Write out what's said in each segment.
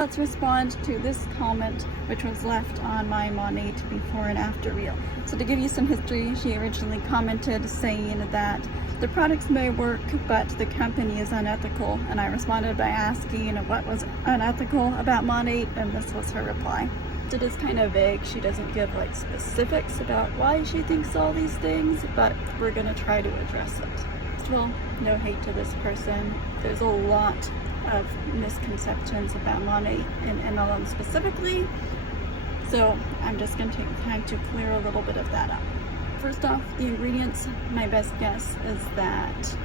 Let's respond to this comment which was left on my Monat before and after reel. So to give you some history, she originally commented saying that the products may work but the company is unethical, and I responded by asking what was unethical about Monat, and this was her reply. It is kind of vague. She doesn't give like specifics about why she thinks all these things, but we're gonna try to address it. Well, no hate to this person. There's a lot of misconceptions about Monat and MLM specifically, so I'm just going to take time to clear a little bit of that up. First off, the ingredients, my best guess is that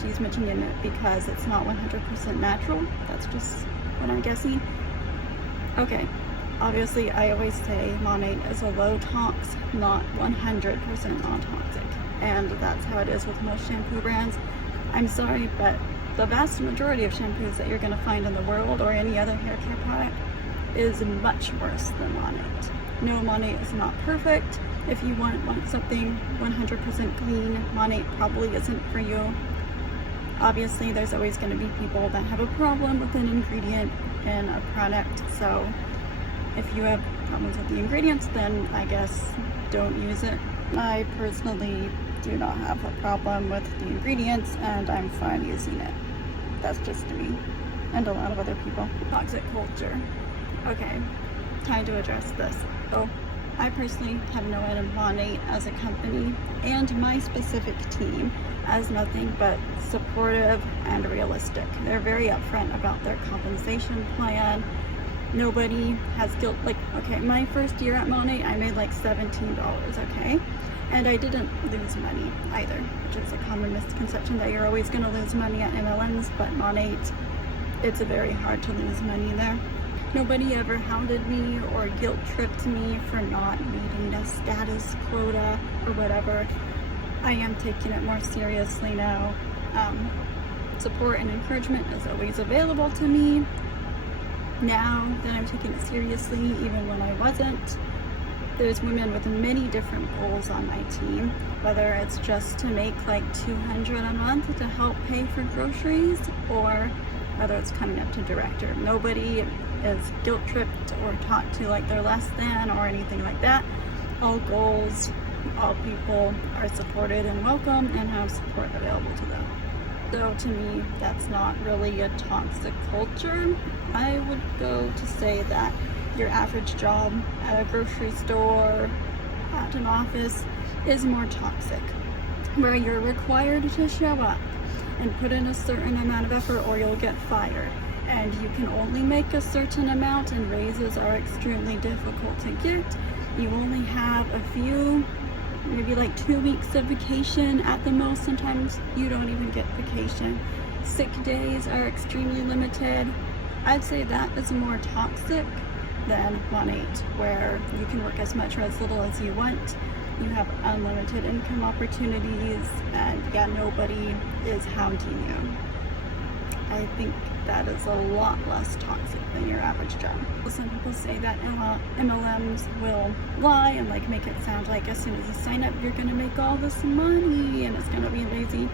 she's mentioning it because it's not 100% natural. That's just what I'm guessing. Okay, obviously I always say Monat is a low tox, not 100% non-toxic, and that's how it is with most shampoo brands. I'm sorry, but the vast majority of shampoos that you're going to find in the world or any other hair care product is much worse than Monat. No, Monat is not perfect. If you want something 100% clean, Monat probably isn't for you. Obviously, there's always going to be people that have a problem with an ingredient in a product, so if you have problems with the ingredients, then I guess don't use it. I personally do not have a problem with the ingredients and I'm fine using it. That's just me and a lot of other people. Toxic culture. Okay, time to address this. So I personally have known Monat as a company and my specific team as nothing but supportive and realistic. They're very upfront about their compensation plan. Nobody has guilt. Like, okay, my first year at Monat, I made like $17, okay? And I didn't lose money either, which is a common misconception that you're always going to lose money at MLMs, but Monat, it's very hard to lose money there. Nobody ever hounded me or guilt-tripped me for not meeting a status quota or whatever. I am taking it more seriously now. Support and encouragement is always available to me. Now that I'm taking it seriously, even when I wasn't. There's women with many different goals on my team, whether it's just to make like $200 a month to help pay for groceries, or whether it's coming up to director. Nobody is guilt-tripped or taught to like they're less than or anything like that. All goals, all people are supported and welcome and have support available to them. So to me, that's not really a toxic culture. I would go to say that your average job at a grocery store, at an office, is more toxic, where you're required to show up and put in a certain amount of effort or you'll get fired, and you can only make a certain amount and raises are extremely difficult to get. You only have a few, maybe like 2 weeks of vacation at the most. Sometimes you don't even get vacation. Sick days are extremely limited. I'd say that is more toxic than Monat, where you can work as much or as little as you want. You have unlimited income opportunities, and yeah, nobody is hounding you. I think that is a lot less toxic than your average job. Some people say that MLMs will lie and like make it sound like as soon as you sign up, you're gonna make all this money and it's gonna be amazing.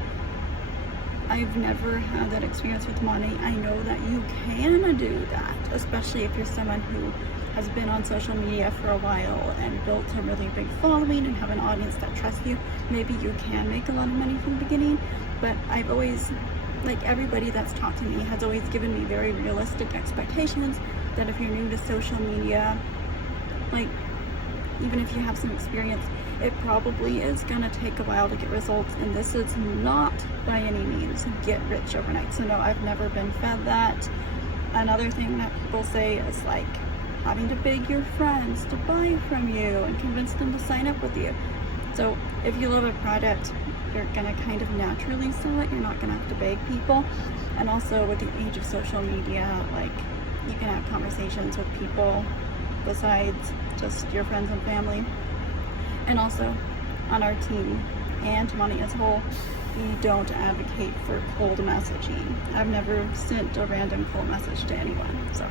I've never had that experience with Monat. I know that you can do that, especially if you're someone who has been on social media for a while and built a really big following and have an audience that trusts you. Maybe you can make a lot of money from the beginning, but I've always, like everybody that's talked to me has always given me very realistic expectations that if you're new to social media, like even if you have some experience, it probably is gonna take a while to get results, and this is not by any means get rich overnight. So no, I've never been fed that. Another thing that people say is like having to beg your friends to buy from you and convince them to sign up with you. So if you love a product, you're gonna kind of naturally sell it. You're not gonna have to beg people. And also with the age of social media, like you can have conversations with people besides just your friends and family. And also on our team and Monat as a whole, we don't advocate for cold messaging. I've never sent a random cold message to anyone. So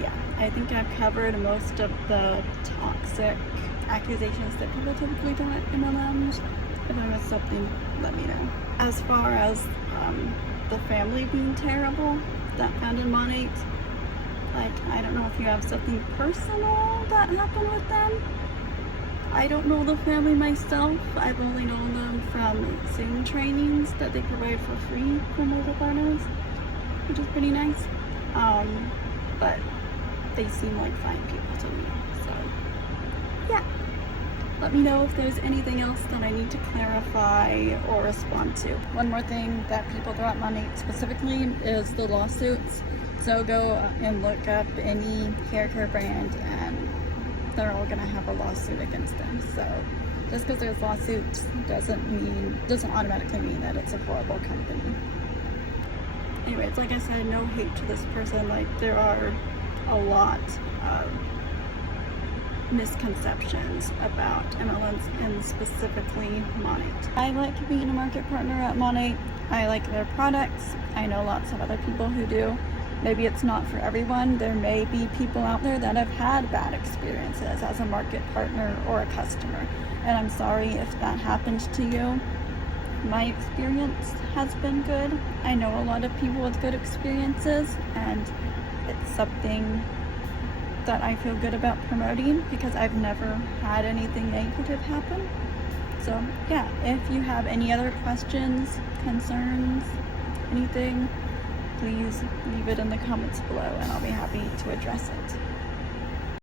yeah, I think I've covered most of the toxic accusations that people typically do at MLMs. If I missed something, let me know. As far as the family being terrible that found in Monat, Like, I don't know if you have something personal that happened with them. I don't know the family myself. I've only known them from Zoom trainings that they provide for free for mobile partners, which is pretty nice. But they seem like fine people to me. So, yeah. Let me know if there's anything else that I need to clarify or respond to. One more thing that people throw at Monat specifically is the lawsuits. So go and look up any hair care brand and they're all gonna have a lawsuit against them. So just because there's lawsuits doesn't automatically mean that it's a horrible company. Anyways, like I said, no hate to this person. Like, there are a lot of misconceptions about MLMs and specifically Monat. I like being a market partner at Monat. I like their products. I know lots of other people who do. Maybe it's not for everyone. There may be people out there that have had bad experiences as a market partner or a customer, and I'm sorry if that happened to you. My experience has been good. I know a lot of people with good experiences, and it's something that I feel good about promoting because I've never had anything negative happen. So yeah, if you have any other questions, concerns, anything, please leave it in the comments below and I'll be happy to address it.